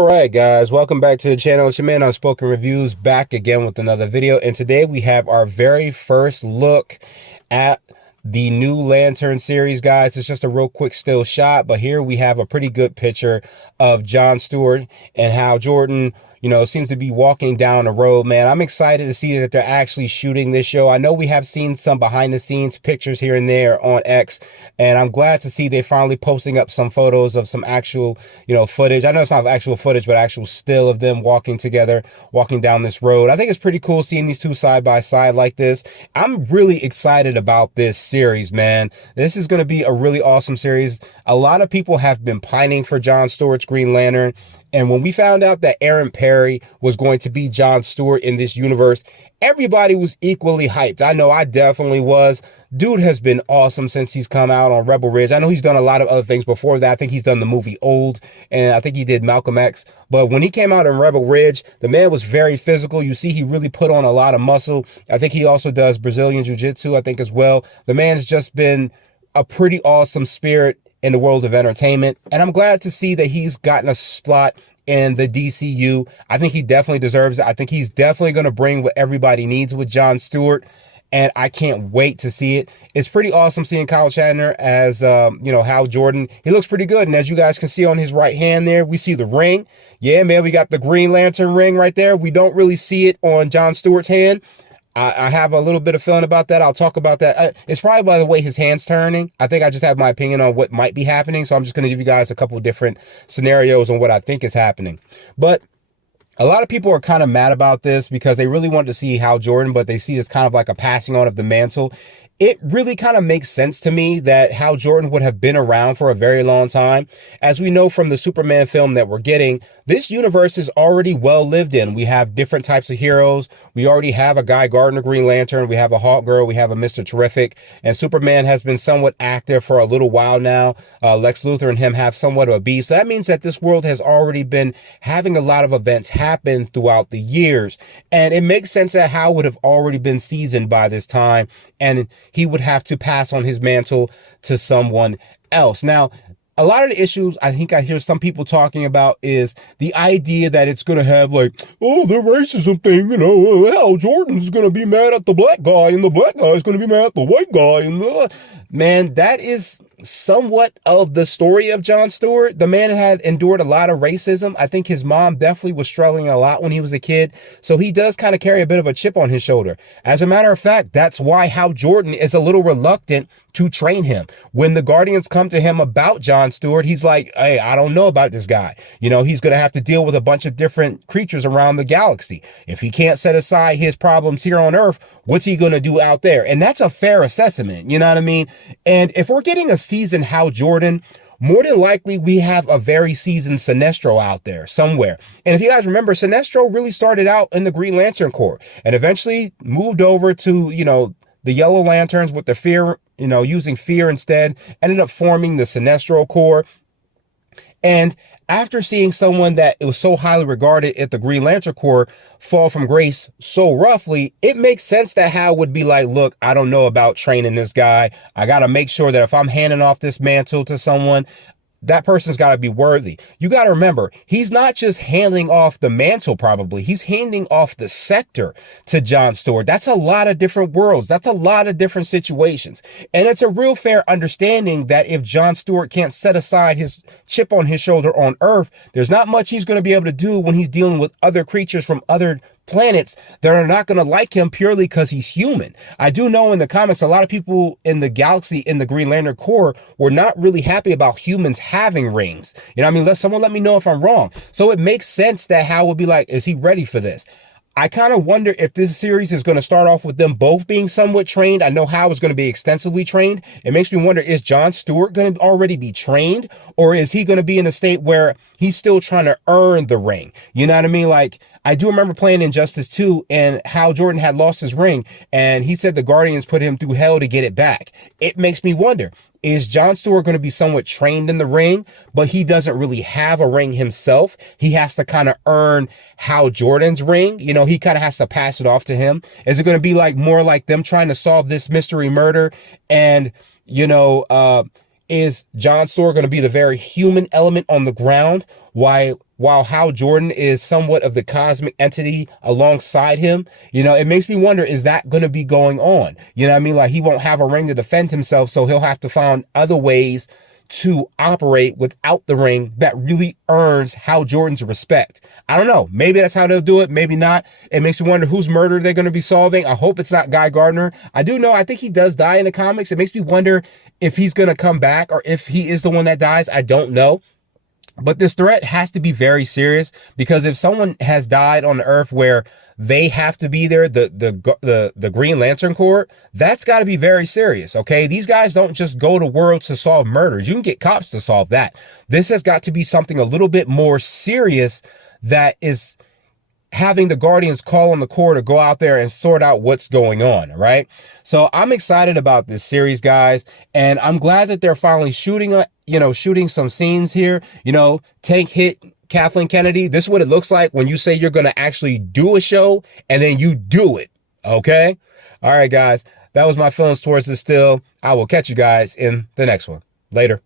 All right, guys, welcome back to the channel. It's your man Unspoken Reviews, back again with another video. And today we have our very first look at the new Lantern series, guys. It's just a real quick still shot, but here we have a pretty good picture of John Stewart and Hal Jordan, seems to be walking down the road, man. I'm excited to see that they're actually shooting this show. I know we have seen some behind the scenes pictures here and there on X, and I'm glad to see they're finally posting up some photos of some actual, footage. I know it's not actual footage, but actual still of them walking together, walking down this road. I think it's pretty cool seeing these two side by side like this. I'm really excited about this series, man. This is going to be a really awesome series. A lot of people have been pining for John Stewart's Green Lantern. And when we found out that Aaron Perry was going to be John Stewart in this universe, everybody was equally hyped. I know I definitely was. Dude has been awesome since he's come out on Rebel Ridge. I know he's done a lot of other things before that. I think he's done the movie Old, and I think he did Malcolm X. But when he came out in Rebel Ridge, the man was very physical. You see, he really put on a lot of muscle. I think he also does Brazilian Jiu-Jitsu, I think, as well. The man has just been a pretty awesome spirit in the world of entertainment, and I'm glad to see that he's gotten a slot in the DCU. I think he definitely deserves it. I think he's definitely going to bring what everybody needs with John Stewart, and I can't wait to see it. It's pretty awesome seeing Kyle Chandler as, Hal Jordan. He looks pretty good, and as you guys can see on his right hand there, we see the ring. Yeah, man, we got the Green Lantern ring right there. We don't really see it on John Stewart's hand. I have a little bit of feeling about that. I'll talk about that. It's probably by the way his hand's turning. I think I just have my opinion on what might be happening. So I'm just going to give you guys a couple of different scenarios on what I think is happening. But a lot of people are kind of mad about this because they really wanted to see Hal Jordan, but they see it's kind of like a passing on of the mantle. It really kind of makes sense to me that Hal Jordan would have been around for a very long time. As we know from the Superman film that we're getting, this universe is already well lived in. We have different types of heroes. We already have a Guy Gardner Green Lantern. We have a Hawk Girl. We have a Mr. Terrific. And Superman has been somewhat active for a little while now. Lex Luthor and him have somewhat of a beef. So that means that this world has already been having a lot of events happen throughout the years. And it makes sense that Hal would have already been seasoned by this time, and he would have to pass on his mantle to someone else. Now, a lot of the issues I think I hear some people talking about is the idea that it's going to have like, oh, the racism thing, Hal Jordan's going to be mad at the black guy and the black guy is going to be mad at the white guy. And man, that is somewhat of the story of John Stewart. The man had endured a lot of racism. I think his mom definitely was struggling a lot when he was a kid. So he does kind of carry a bit of a chip on his shoulder. As a matter of fact, that's why Hal Jordan is a little reluctant to train him. When the Guardians come to him about John Stewart, he's like, hey, I don't know about this guy. He's going to have to deal with a bunch of different creatures around the galaxy. If he can't set aside his problems here on Earth, what's he going to do out there? And that's a fair assessment. You know what I mean? And if we're getting a seasoned Hal Jordan, more than likely we have a very seasoned Sinestro out there somewhere. And if you guys remember, Sinestro really started out in the Green Lantern Corps and eventually moved over to, the Yellow Lanterns with the fear, using fear instead, ended up forming the Sinestro Corps. And after seeing someone that it was so highly regarded at the Green Lantern Corps fall from grace so roughly, it makes sense that Hal would be like, look, I don't know about training this guy. I got to make sure that if I'm handing off this mantle to someone, that person's got to be worthy. You got to remember, he's not just handing off the mantle, probably. He's handing off the scepter to John Stewart. That's a lot of different worlds. That's a lot of different situations. And it's a real fair understanding that if John Stewart can't set aside his chip on his shoulder on Earth, there's not much he's going to be able to do when he's dealing with other creatures from other planets that are not going to like him purely because he's human. I do know in the comics, a lot of people in the galaxy in the Green Lantern Corps were not really happy about humans having rings. Someone let me know if I'm wrong. So it makes sense that Hal would be like, is he ready for this? I kind of wonder if this series is going to start off with them both being somewhat trained. I know Hal is going to be extensively trained. It makes me wonder, is John Stewart going to already be trained, or is he going to be in a state where he's still trying to earn the ring? You know what I mean? Like, I do remember playing Injustice 2 and Hal Jordan had lost his ring and he said the Guardians put him through hell to get it back. It makes me wonder, is John Stewart going to be somewhat trained in the ring, but he doesn't really have a ring himself? He has to kind of earn Hal Jordan's ring. He kind of has to pass it off to him. Is it going to be like more like them trying to solve this mystery murder and, is John Stewart going to be the very human element on the ground while while Hal Jordan is somewhat of the cosmic entity alongside him, you know, it makes me wonder, is that going to be going on? You know what I mean? Like, he won't have a ring to defend himself, so he'll have to find other ways to operate without the ring that really earns Hal Jordan's respect. I don't know. Maybe that's how they'll do it. Maybe not. It makes me wonder whose murder they're going to be solving. I hope it's not Guy Gardner. I do know, I think he does die in the comics. It makes me wonder if he's going to come back or if he is the one that dies. I don't know. But this threat has to be very serious, because if someone has died on the Earth where they have to be there, the Green Lantern Corps, that's got to be very serious, okay? These guys don't just go to worlds to solve murders. You can get cops to solve that. This has got to be something a little bit more serious that is having the Guardians call on the Corps to go out there and sort out what's going on, right? So I'm excited about this series, guys, and I'm glad that they're finally shooting some scenes here. You know, Tank hit Kathleen Kennedy. This is what it looks like when you say you're going to actually do a show and then you do it, okay? All right, guys, that was my feelings towards this still. I will catch you guys in the next one. Later.